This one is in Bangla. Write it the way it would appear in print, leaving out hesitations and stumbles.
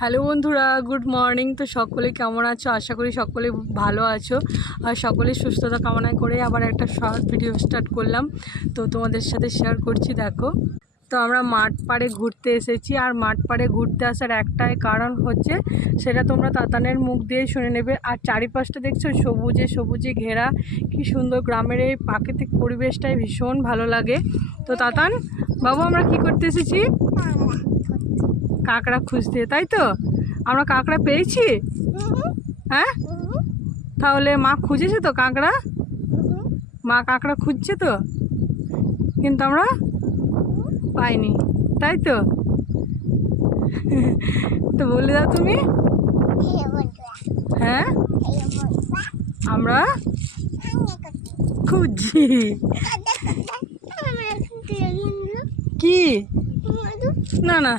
হ্যালো বন্ধুরা, গুড মর্নিং। তো সকলে কেমন আছো? আশা করি সকলে ভালো আছো আর সকলের সুস্থতা কামনা করে আবার একটা শর্ট ভিডিও স্টার্ট করলাম। তো তোমাদের সাথে শেয়ার করছি। দেখো, তো আমরা মাঠ পাড়ে ঘুরতে এসেছি। আর মাঠ পাড়ে ঘুরতে আসার একটাই কারণ হচ্ছে, সেটা তোমরা তাতানের মুখ দিয়ে শুনে নেবে। আর চারিপাশটা দেখছো সবুজে সবুজে ঘেরা, কি সুন্দর গ্রামের এই প্রাকৃতিক পরিবেশটাই ভীষণ ভালো লাগে। তো তাতান বাবু, আমরা কি করতে এসেছি? কাঁকড়া খুঁজতে, তাই তো? আমরা কাঁকড়া পেয়েছি। হ্যাঁ, তাহলে মা খুঁজেছে তো কাঁকড়া? মা কাঁকড়া খুঁজছে তো, কিন্তু আমরা পাইনি, তাই তো? তো বলে দাও তুমি। হ্যাঁ, আমরা খুঁজছি। কি? না না,